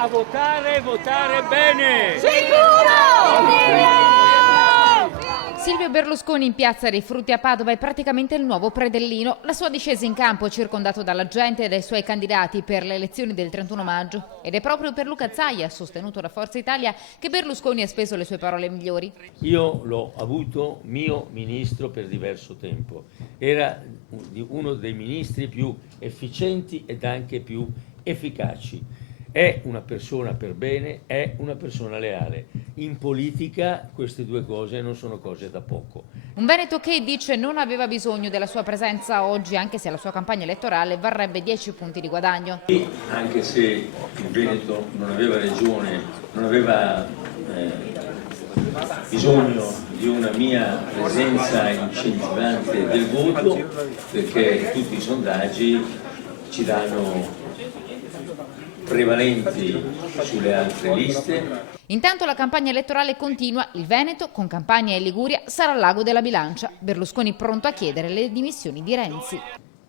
a votare, votare bene! Silvio Berlusconi in piazza dei Frutti a Padova è praticamente il nuovo predellino. La sua discesa in campo è circondato dalla gente e dai suoi candidati per le elezioni del 31 maggio. Ed è proprio per Luca Zaia, sostenuto da Forza Italia, che Berlusconi ha speso le sue parole migliori. Io l'ho avuto mio ministro per diverso tempo. Era uno dei ministri più efficienti ed anche più efficaci. È una persona per bene, è una persona leale. In politica queste due cose non sono cose da poco. Un Veneto che dice non aveva bisogno della sua presenza oggi, anche se la sua campagna elettorale varrebbe 10 punti di guadagno. E anche se il Veneto non aveva regione, non aveva bisogno di una mia presenza incentivante del voto, perché tutti i sondaggi ci danno prevalenti sulle altre liste. Intanto la campagna elettorale continua. Il Veneto, con Campania e Liguria, sarà l'ago della bilancia. Berlusconi pronto a chiedere le dimissioni di Renzi.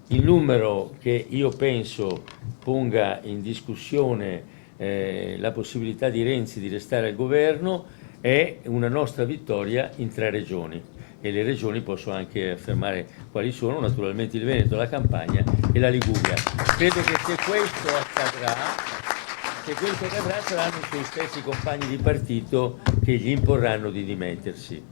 Il numero che io penso ponga in discussione la possibilità di Renzi di restare al governo è una nostra vittoria in 3 regioni. E le regioni posso anche affermare quali sono, naturalmente il Veneto, la Campania e la Liguria. Credo che se questo accadrà saranno i suoi stessi compagni di partito che gli imporranno di dimettersi.